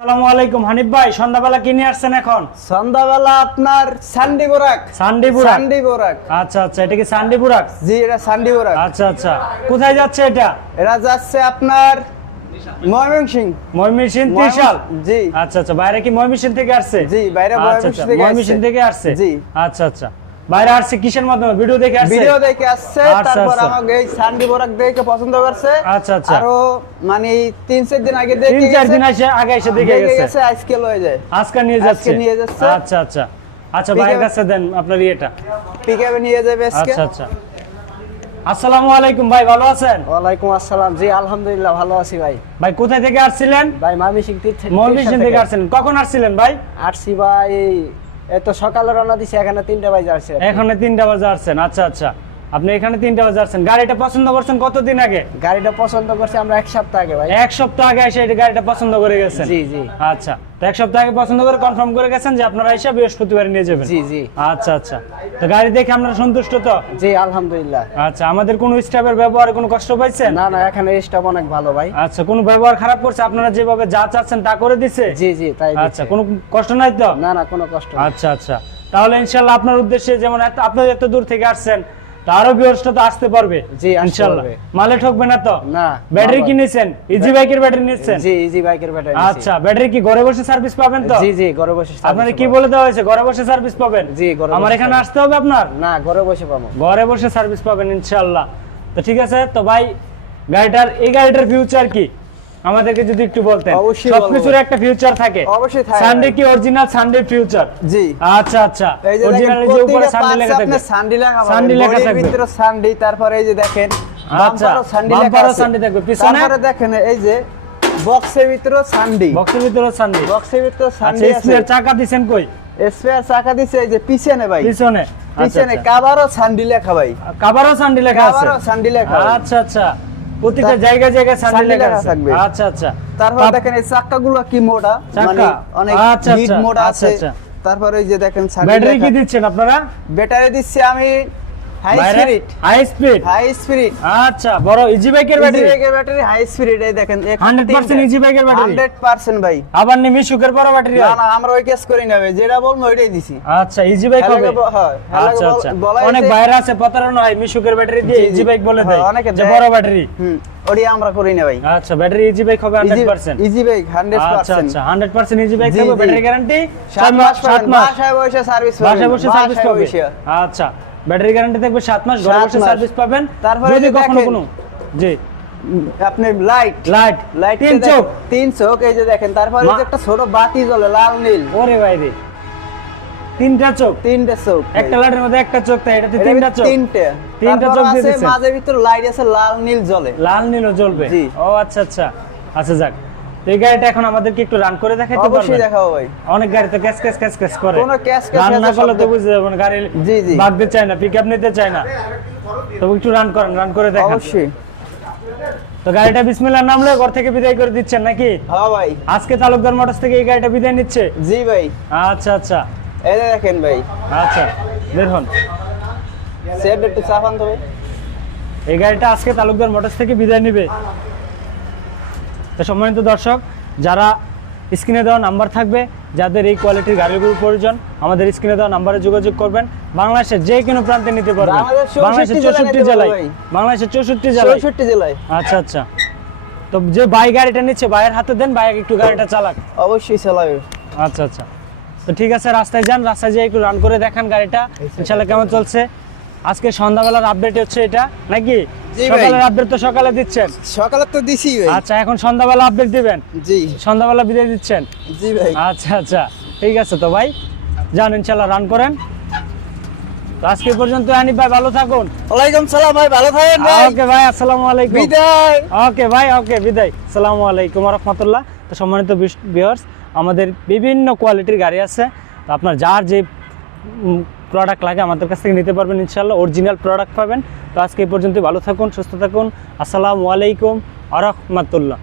আসসালামু আলাইকুম হানিফ ভাই সন্ধ্যাবেলা কি নিয়ে আসছেন এখন? সন্ধ্যাবেলা আপনার সান্ডি বোরাক। সান্ডি বুরাক? সান্ডি বোরাক। আচ্ছা আচ্ছা এটা কি সান্ডি বুরাক? জি এটা সান্ডি বোরাক। আচ্ছা আচ্ছা কোথায় যাচ্ছে এটা? এরা যাচ্ছে আপনার ময়মনসিং। ময়মনসিং ত্রিশাল? জি। আচ্ছা আচ্ছা বাইরে কি ময়মনসিং থেকে আসছে? জি, বাইরে আচ্ছা আচ্ছা ময়মনসিং। থেকে আসছে? জি। আচ্ছা আচ্ছা। বাইরে আসছে কিসের মাধ্যমে? ভিডিও দেখে আসছে? ভিডিও দেখে আসছে আচ্ছা, তারপর আচ্ছা। আমাকে এই সান্ডি বোরাক দেখে পছন্দ করছে। আচ্ছা, আচ্ছা। আরও মানে তিন চার দিন আগে দেখে তিন চার দিন আসে আগে এসে দেখে গেছে। আজকে লয়ে যায়। আজকে নিয়ে যাচ্ছে? আজকে নিয়ে যাচ্ছে। আচ্ছা আচ্ছা। আচ্ছা ভাইয়ের কাছে দেন আপনার ইয়েটা। পিকআপে নিয়ে যাবে আজকে। আচ্ছা আচ্ছা। আসসালামু আলাইকুম ভাই ভালো আছেন? ওয়ালাইকুম আসসালাম। জি আলহামদুলিল্লাহ ভালো আছি ভাই। ভাই কোথায় থেকে আসছিলেন? ভাই মামি সিং ময়মনসিং থেকে। আসছিলেন। কখন আসছিলেন ভাই? আসছি ভাই এত সকালে রওনা দিছে এখানে তিনটা বাজে আসছে এখানে তিনটা বাজে আসছেন আচ্ছা আচ্ছা। আপনি এখানে তিনটা বাজে আসছেন। গাড়িটা পছন্দ করছেন কতদিন আগে? গাড়িটা পছন্দ করছি আমরা এক সপ্তাহ আগে ভাই। এক সপ্তাহ আগে এসে গাড়িটা পছন্দ করে গেছেন? জি জি। আচ্ছা তো এক সপ্তাহ আগে পছন্দ করে কনফার্ম করে গেছেন যে আপনারা এসে বৃহস্পতিবার নিয়ে যাবেন। জি জি। আচ্ছা আচ্ছা। তো গাড়ি দেখে আপনারা সন্তুষ্ট তো? জি আলহামদুলিল্লাহ। আচ্ছা আমাদের কোনো স্টাফের ব্যবহারে কোনো কষ্ট পাইছেন? না না এখানে স্টাফ অনেক ভালো ভাই। আচ্ছা কোনো ব্যবহার খারাপ করছে? আপনারা যেভাবে যা চাচ্ছেন তা করে দিছে? জি জি তাই আচ্ছা। কোনো কষ্ট নাই তো? না না কোনো কষ্ট আচ্ছা আচ্ছা। তাহলে ইনশাল্লাহ আপনার উদ্দেশ্যে যেমন আপনি এত দূর থেকে আসছেন তো আরও বিহর্ষটা তো আসতে পারবে জি, পারবে। মালে ঠকবে না তো? না ব্যাটারি ইজি বাইকের ব্যাটারি জি ইজি বাইকের ব্যাটারি আচ্ছা ব্যাটারি কি ঘরে বসে সার্ভিস পাবেন তো? জি জি ঘরে বসে আপনার কি। বলে দেওয়া হয়েছে? ঘরে বসে সার্ভিস পাবেন? জি, ঘরে আমার এখানে আসতে হবে আপনার? না ঘরে বসে পাবো। ঘরে বসে সার্ভিস পাবেন ইনশাআল্লাহ তো ঠিক আছে তো ভাই গাড়িটার এই গাড়িটার ফিউচার কি? আমাদেরকে যদি একটু বলতেন সবকিছুর একটা ফিউচার থাকে। অবশ্যই থাকে। সানডে। কি অরিজিনাল সানডে ফিউচার জি। আচ্ছা আচ্ছা। অরিজিনাল যে উপরে সানডে লেখা থাকবে। আপনার লেখা সান্ডি লেখা থাকবে। ভিতরে সান্ডি তারপরে এই যে দেখেন আচ্ছা, বাম্পারও সান্ডি লেখা আছে। সান্ডি থাকবে, পিছনে? তারপরে দেখেন এই যে বক্সের ভিতরে সান্ডি বক্সের ভিতরে সানডে বক্সের ভিতরে আচ্ছা সান্ডি আছে। চাকা দিছেন কই? স্পেয়ার চাকা দিছে এই যে পিছনে ভাই। পিছনে। আচ্ছা পিছনে কাভারও সান্ডি লেখা ভাই। কাবারও সানডে লেখা আছে? কাভারও সান্ডি লেখা আচ্ছা আচ্ছা। প্রতিটা জায়গা জায়গায় সানডে লেখা থাকবে। আচ্ছা আচ্ছা। তারপর দেখেন এই চাকাগুলো কি মোটা? মানে অনেক আচ্ছা, আচ্ছা, মোটা আচ্ছা, আছে। তারপরে ওই যে দেখেন ব্যাটারি কি দিচ্ছেন আপনারা? ব্যাটারি দিচ্ছি আমি high spirit high speed high spirit আচ্ছা বড় ইজি বাইকের ইজি বাইকের ব্যাটারি হাই স্পিরিট এই দেখেন 100% ইজি বাইকের ব্যাটারি 100% ভাই। আবার নিমি সুখের বড় ব্যাটারি না না আমরা ওই কেস করি না ভাই যেটা বলব ওইটাই দিছি। আচ্ছা ইজি বাইক হবে? আচ্ছা আচ্ছা। অনেক বাইরে আছে প্রতারণা হয় মিশুকের ব্যাটারি দিয়ে। ইজি বাইক বলে হ্যাঁ, দেয়। যে বড় ব্যাটারি হুম ওইটাই আমরা করি না ভাই। আচ্ছা ব্যাটারি ইজি বাইক হবে 100% ইজি বাইক আচ্ছা 100% আচ্ছা 100% ইজি বাইক হবে ব্যাটারি গ্যারান্টি 7 মাস 7 মাস। বাসায় বসে সার্ভিস বাসায় বসে সার্ভিস পাবে আচ্ছা। ব্যাটারি গ্যারান্টি থাকবে 7 মাস ঘরে সাত বসে মাস। সার্ভিস পাবেন। তারপরে যদি কখনো কোনো জি। আপনি লাইট লাইট লাইট তিন চোখ। তিন চোখ এই যে দেখেন তারপরে একটা ছোট বাতি জ্বলে লাল নীল। ওরে ভাই রে তিনটা চোখ। তিনটে চোখ একটা লাইটের মধ্যে একটা চোখ তাই এটাতে তিনটা চোখ। তিনটে। চোখ দিয়ে দিছেন। মাঝের ভিতরে লাইট আছে লাল নীল জ্বলে। লাল নীলও জ্বলবে। জি। ও আচ্ছা আচ্ছা। আচ্ছা যাক। এই গাড়িটা এখন আমাদেরকে একটু রান করে দেখাইতে অবশ্যই দেখাবো ভাই। অনেক গাড়ি তো ক্যাশ ক্যাশ ক্যাশ ক্যাশ করে। কোনো ক্যাশ ক্যাশ রান না করলে তো বুঝতে গাড়ি জি, জি। চায় না পিকআপ নিতে চায় না। তো একটু রান করেন রান করে দেখান। অবশ্যই। তো গাড়িটা বিসমিল্লাহ নামলে ঘর থেকে বিদায় করে দিচ্ছেন নাকি? হ্যাঁ ভাই। আজকে তালুকদার মোটরস থেকে এই গাড়িটা বিদায় নিচ্ছে? জি ভাই। আচ্ছা আচ্ছা। এই দেখেন ভাই। আচ্ছা বের হন। সেট একটু চাপান তো ভাই। এই গাড়িটা আজকে তালুকদার মোটরস থেকে বিদায় নিবে। তো সম্মানিত দর্শক যারা স্ক্রিনে দেওয়া নাম্বার থাকবে যাদের এই কোয়ালিটির গাড়িগুলো প্রয়োজন আমাদের স্ক্রিনে দেওয়া নাম্বারে যোগাযোগ করবেন। বাংলাদেশের যে কোনো প্রান্তে নিতে পারবেন। বাংলাদেশের বাংলাদেশের 64 চৌষট্টি জেলায়। বাংলাদেশের চৌষট্টি জেলায়। চৌষট্টি জেলায়। আচ্ছা আচ্ছা। তো যে ভাই গাড়িটা নিচ্ছে ভাইয়ের হাতে দেন ভাই একটু গাড়িটা চালাক। অবশ্যই চালাবে। আচ্ছা আচ্ছা। তো ঠিক আছে রাস্তায় যান রাস্তায় যেয়ে একটু রান করে দেখান গাড়িটা। ইনশাল্লাহ কেমন চলছে? আজকে সন্ধ্যাবেলার আপডেট হচ্ছে এটা নাকি? সকালের আপডেট তো সকালে দিচ্ছেন। সকালে তো দিছি ভাই। আচ্ছা এখন সন্ধ্যাবেলা আপডেট দিবেন? জি। সন্ধ্যাবেলা বিদায় দিচ্ছেন? জি ভাই। আচ্ছা আচ্ছা ঠিক আছে তো ভাই। যান ইনশাল্লাহ রান করেন। আজকে পর্যন্ত আনিফ ভাই ভালো থাকুন। ওয়ালাইকুম সালাম ভাই ভালো থাকেন ভাই। ওকে ভাই আসসালামু আলাইকুম। বিদায়। ওকে ভাই ওকে বিদায়। সালামু আলাইকুম রহমতুল্লাহ। তো সম্মানিত ভিউয়ার্স আমাদের বিভিন্ন কোয়ালিটির গাড়ি আছে। তো আপনার যার যে প্রোডাক্ট লাগে আমাদের কাছ থেকে নিতে পারবেন ইনশাল্লাহ অরিজিনাল প্রোডাক্ট পাবেন। তো আজকে এই পর্যন্ত ভালো থাকুন, সুস্থ থাকুন। আসসালামু আলাইকুম আ রহমতুল্লাহ